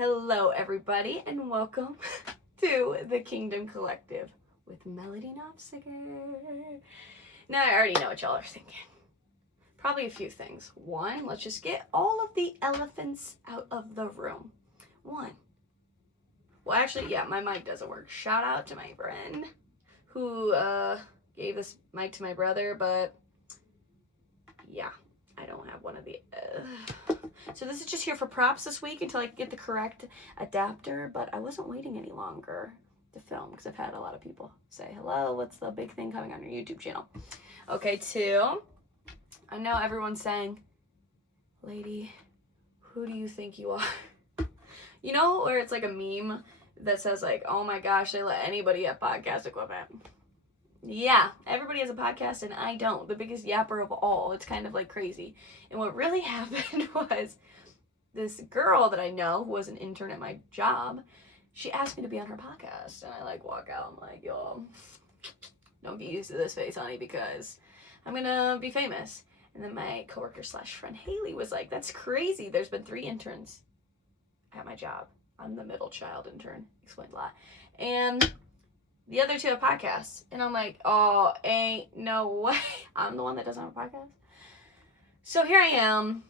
Hello, everybody, and welcome to the Kingdom Collective with Melody Knopfsiger. Now, I already know what y'all are thinking. Probably a few things. One, let's just get all of the elephants out of the room. One. Well, actually, yeah, my mic doesn't work. Shout out to my friend who gave this mic to my brother, but yeah, I don't have one of the... So this is just here for props this week until I can get the correct adapter, but I wasn't waiting any longer to film because I've had a lot of people say, hello, what's the big thing coming on your YouTube channel? Okay, two, I know everyone's saying, lady, who do you think you are? You know, where it's like a meme that says like, oh my gosh, they let anybody have podcast equipment. Yeah, everybody has a podcast and I don't. The biggest yapper of all. It's kind of like crazy. And what really happened was this girl that I know who was an intern at my job, she asked me to be on her podcast. And I like walk out. I'm like, yo, don't get used to this face, honey, because I'm going to be famous. And then my coworker / friend Haley was like, that's crazy. There's been 3 interns at my job. I'm the middle child intern. Explained a lot. And the other 2 have podcasts. And I'm like, oh, ain't no way. I'm the one that doesn't have a podcast. So here I am,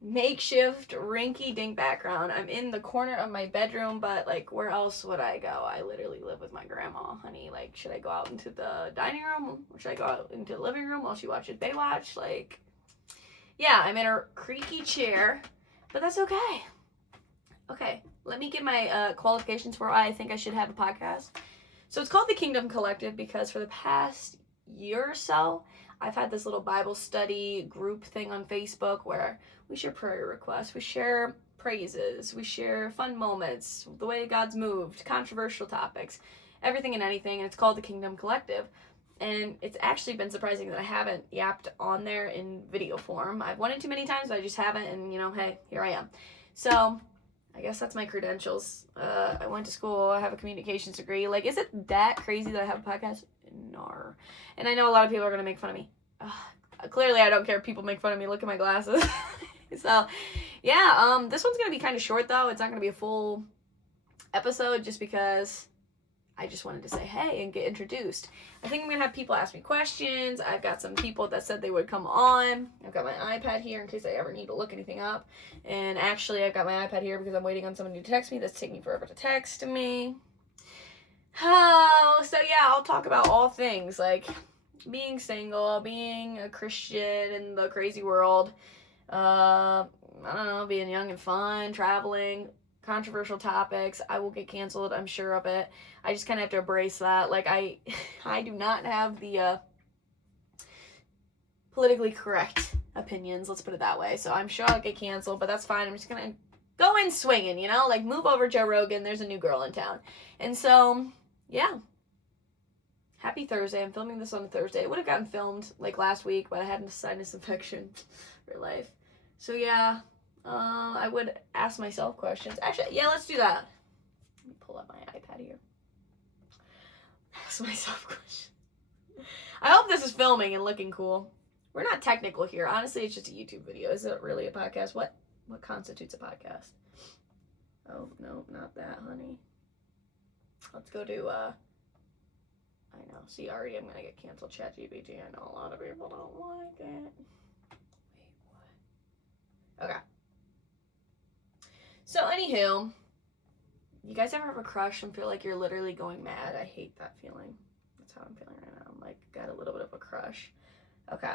makeshift, rinky-dink background. I'm in the corner of my bedroom, but, like, where else would I go? I literally live with my grandma, honey. Like, should I go out into the dining room? Or should I go out into the living room while she watches Baywatch? Like, yeah, I'm in a creaky chair, but that's okay. Okay, let me give my qualifications for why I think I should have a podcast. So it's called the Kingdom Collective because for the past year or so, I've had this little Bible study group thing on Facebook where we share prayer requests, we share praises, we share fun moments, the way God's moved, controversial topics, everything and anything, and it's called the Kingdom Collective. And it's actually been surprising that I haven't yapped on there in video form. I've wanted to many times, but I just haven't, and you know, hey, here I am. So I guess that's my credentials. I went to school. I have a communications degree. Like, is it that crazy that I have a podcast? No. And I know a lot of people are going to make fun of me. Clearly, I don't care if people make fun of me. Look at my glasses. So, yeah, this one's going to be kind of short, though. It's not going to be a full episode just because I just wanted to say hey and get introduced. I think I'm going to have people ask me questions. I've got some people that said they would come on. I've got my iPad here in case I ever need to look anything up. And actually, I've got my iPad here because I'm waiting on somebody to text me. That's taking forever to text me. Oh, so yeah, I'll talk about all things like being single, being a Christian in the crazy world. I don't know, being young and fun, traveling, controversial topics. I will get canceled, I'm sure of it. I just kind of have to embrace that. Like, I do not have the politically correct opinions, let's put it that way. So I'm sure I'll get canceled, but that's fine. I'm just gonna go in swinging, you know? Like, move over Joe Rogan, there's a new girl in town. And so, yeah. Happy Thursday. I'm filming this on a Thursday. It would have gotten filmed, like, last week, but I had a sinus infection for life. So, yeah. I would ask myself questions. Actually, yeah, let's do that. Let me pull up my iPad here. Ask myself questions. I hope this is filming and looking cool. We're not technical here. Honestly, it's just a YouTube video. Is it really a podcast? What constitutes a podcast? Oh, no, not that, honey. Let's go to, I know. See, already I'm going to get canceled. ChatGPT. I know a lot of people don't like it. Wait, what? Okay. So, anywho, you guys ever have a crush and feel like you're literally going mad? I hate that feeling. That's how I'm feeling right now. I'm like, got a little bit of a crush. Okay.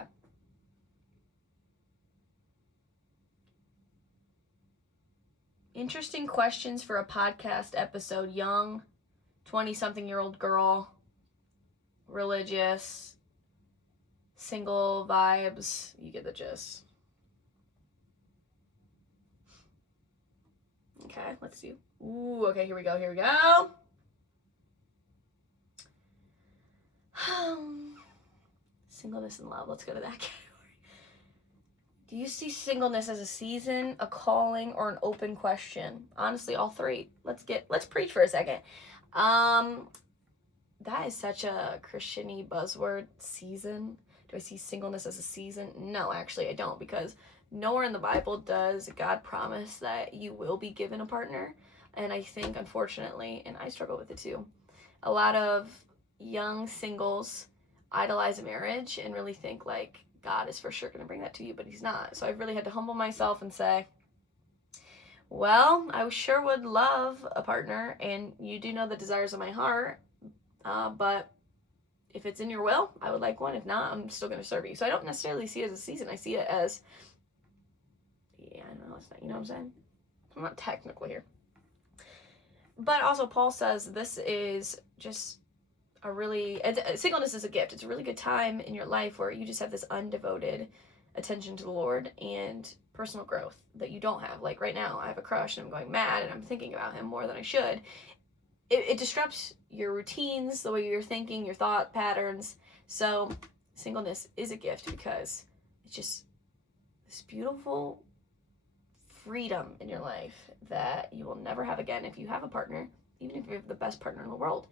Interesting questions for a podcast episode. Young, 20-something-year-old girl, religious, single vibes. You get the gist. Okay, let's see. Ooh, okay, here we go. Singleness and love. Let's go to that category. Do you see singleness as a season, a calling, or an open question? Honestly, all 3. Let's preach for a second. That is such a Christian-y buzzword, season. Do I see singleness as a season? No, actually I don't, because nowhere in the Bible does God promise that you will be given a partner. And I think, unfortunately, and I struggle with it too, a lot of young singles idolize marriage and really think like God is for sure going to bring that to you, but he's not. So I've really had to humble myself and say, well, I sure would love a partner, and you do know the desires of my heart, but if it's in your will, I would like one. If not, I'm still going to serve you. So I don't necessarily see it as a season. I see it as, yeah, I don't know, it's not, you know what I'm saying? I'm not technical here. But also Paul says this is just singleness is a gift. It's a really good time in your life where you just have this undevoted attention to the Lord and personal growth that you don't have. Like right now, I have a crush and I'm going mad and I'm thinking about him more than I should. It disrupts your routines, the way you're thinking, your thought patterns. So singleness is a gift because it's just this beautiful freedom in your life that you will never have again if you have a partner. Even if you have the best partner in the world,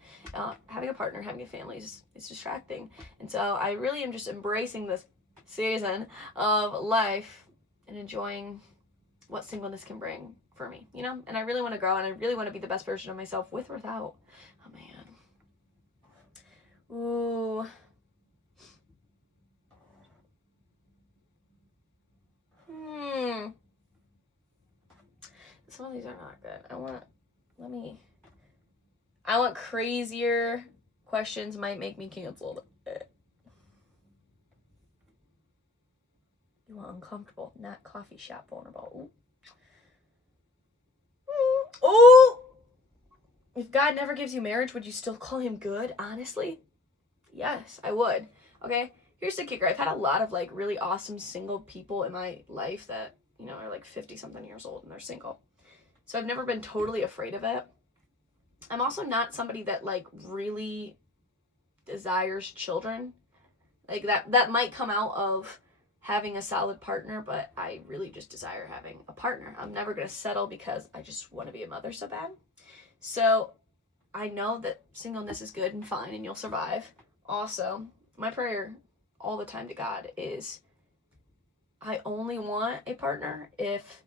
having a partner, having a family is distracting. And so I really am just embracing this season of life and enjoying what singleness can bring for me, you know? And I really want to grow, and I really want to be the best version of myself with or without. Oh, man. Ooh. Some of these are not good. I want crazier questions, might make me canceled. You want uncomfortable, not coffee shop vulnerable. Ooh. If God never gives you marriage, would you still call him good? Honestly, yes, I would. Okay, here's the kicker. I've had a lot of like really awesome single people in my life that, you know, are like 50 something years old and they're single. So I've never been totally afraid of it. I'm also not somebody that like really desires children. Like that might come out of having a solid partner, but I really just desire having a partner. I'm never going to settle because I just want to be a mother so bad. So I know that singleness is good and fine and you'll survive. Also, my prayer all the time to God is I only want a partner if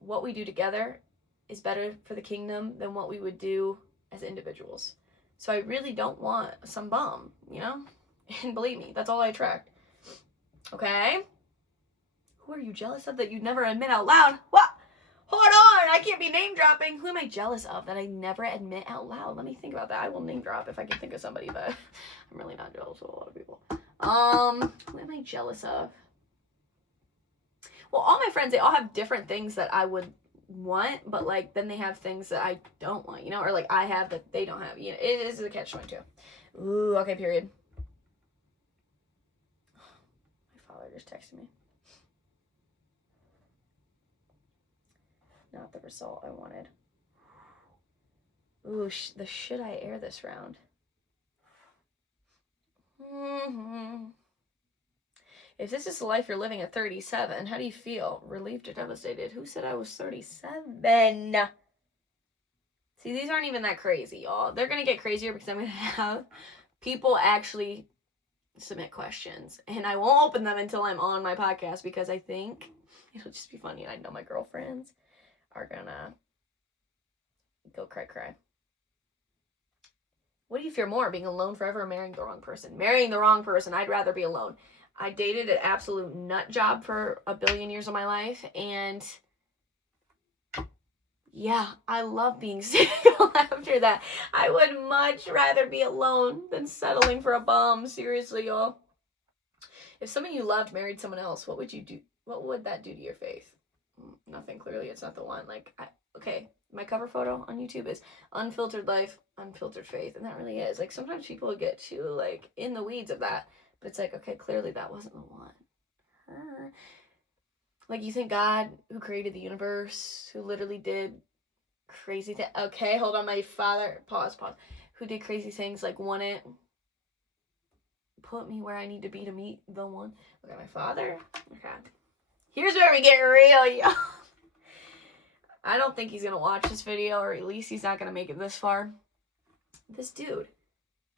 what we do together is better for the kingdom than what we would do as individuals. So I really don't want some bum, you know? And believe me, that's all I attract. Okay? Who are you jealous of that you never admit out loud? What? Hold on, I can't be name dropping. Who am I jealous of that I never admit out loud? Let me think about that. I will name drop if I can think of somebody, but I'm really not jealous of a lot of people. Who am I jealous of? Well, all my friends, they all have different things that I would want, but like then they have things that I don't want, you know, or like I have that they don't have. You know, it is a catch-22. Ooh, okay, period. My father just texted me. Not the result I wanted. Ooh, the should I air this round? If this is the life you're living at 37, how do you feel? Relieved or devastated? Who said I was 37? See, these aren't even that crazy, y'all. They're going to get crazier because I'm going to have people actually submit questions. And I won't open them until I'm on my podcast because I think it'll just be funny. And I know my girlfriends are going to go cry. What do you fear more, being alone forever or marrying the wrong person? Marrying the wrong person. I'd rather be alone. I dated an absolute nut job for a billion years of my life, and yeah, I love being single after that. I would much rather be alone than settling for a bum. Seriously, y'all. If someone you loved married someone else, what would you do? What would that do to your faith? Nothing. Clearly, it's not the one. Like, okay, my cover photo on YouTube is unfiltered life, unfiltered faith, and that really is. Like, sometimes people get too, like, in the weeds of that. But it's like, okay, clearly that wasn't the one. Like, you think God, who created the universe, who literally did crazy things. Okay, hold on, my father. Pause. Who did crazy things, like, wouldn't put me where I need to be to meet the one. Look at my father. Okay. Here's where we get real, y'all. I don't think he's going to watch this video, or at least he's not going to make it this far. This dude,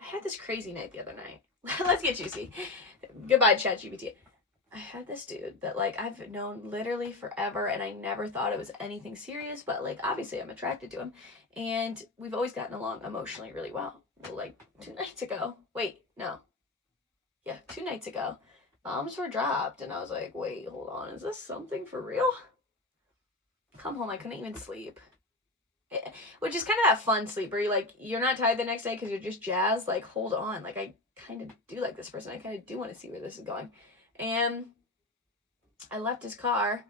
I had this crazy night the other night. Let's get juicy. Goodbye, ChatGPT. I had this dude that, like, I've known literally forever, and I never thought it was anything serious, but, like, obviously I'm attracted to him, and we've always gotten along emotionally really well. Like, 2 nights ago, wait, no, yeah, 2 nights ago, bombs were dropped, and I was like, wait, hold on, is this something for real? Come home, I couldn't even sleep. Which is kind of that fun sleep where you're not tired the next day because you're just jazzed. Like, hold on, like, I kind of do like this person. I kind of do want to see where this is going. And I left his car.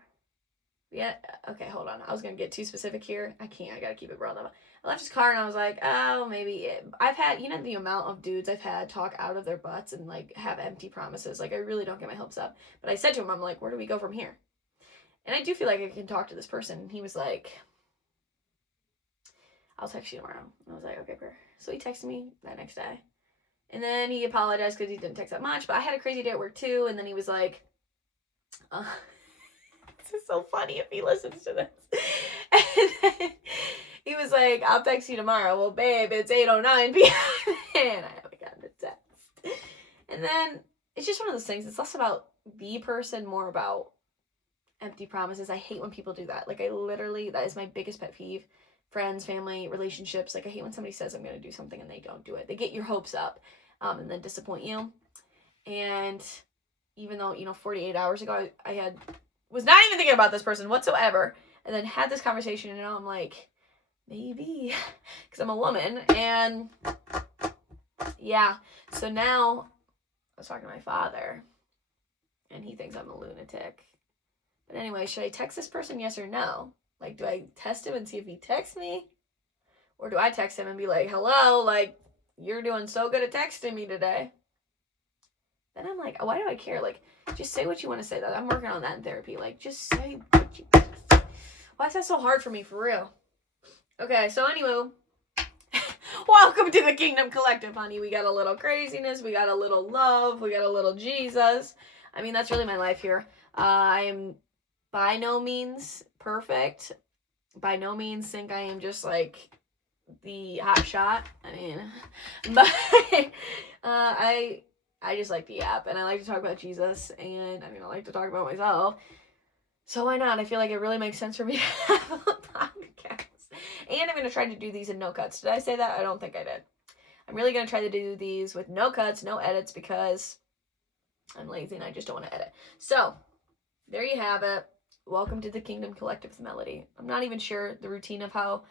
Yeah, okay, hold on. I was gonna get too specific here. I can't. I gotta keep it broad. I left his car and I was like, oh, maybe I've had, the amount of dudes I've had talk out of their butts and, like, have empty promises. Like, I really don't get my hopes up. But I said to him, I'm like, where do we go from here? And I do feel like I can talk to this person. And he was like, I'll text you tomorrow. And I was like, okay, prayer. So he texted me that next day. And then he apologized because he didn't text that much. But I had a crazy day at work too. And then he was like, this is so funny if he listens to this. And then he was like, I'll text you tomorrow. Well, babe, it's 8:09 p.m. and I haven't gotten a text. And then it's just one of those things. It's less about the person, more about empty promises. I hate when people do that. Like, that is my biggest pet peeve. Friends, family, relationships. Like, I hate when somebody says I'm going to do something and they don't do it. They get your hopes up and then disappoint you. And even though, 48 hours ago, I was not even thinking about this person whatsoever, and then had this conversation, and now I'm like, maybe, because I'm a woman. And yeah, so now I was talking to my father, and he thinks I'm a lunatic. But anyway, should I text this person, yes or no? Like, do I test him and see if he texts me? Or do I text him and be like, hello, like, you're doing so good at texting me today. Then I'm like, why do I care? Like, just say what you want to say. I'm working on that in therapy. Like, just say what you want to say. Why is that so hard for me, for real? Okay, so anyway, welcome to the Kingdom Collective, honey. We got a little craziness. We got a little love. We got a little Jesus. I mean, that's really my life here. I am by no means perfect. By no means think I am just, like, the hot shot. I mean, but I just like the app, and I like to talk about Jesus, and I mean, I like to talk about myself. So why not? I feel like it really makes sense for me to have a podcast. And I'm going to try to do these in no cuts. Did I say that? I don't think I did. I'm really going to try to do these with no cuts, no edits, because I'm lazy and I just don't want to edit. So, there you have it. Welcome to the Kingdom Collective with Melody. I'm not even sure the routine of how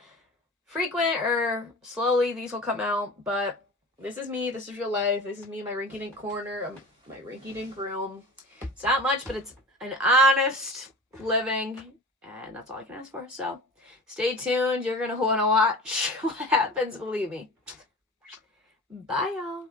frequent or slowly these will come out, but this is me. This is real life. This is me in my rinky-dink corner, my rinky-dink room. It's not much, but it's an honest living, and that's all I can ask for. So stay tuned. You're going to want to watch what happens, believe me. Bye, y'all.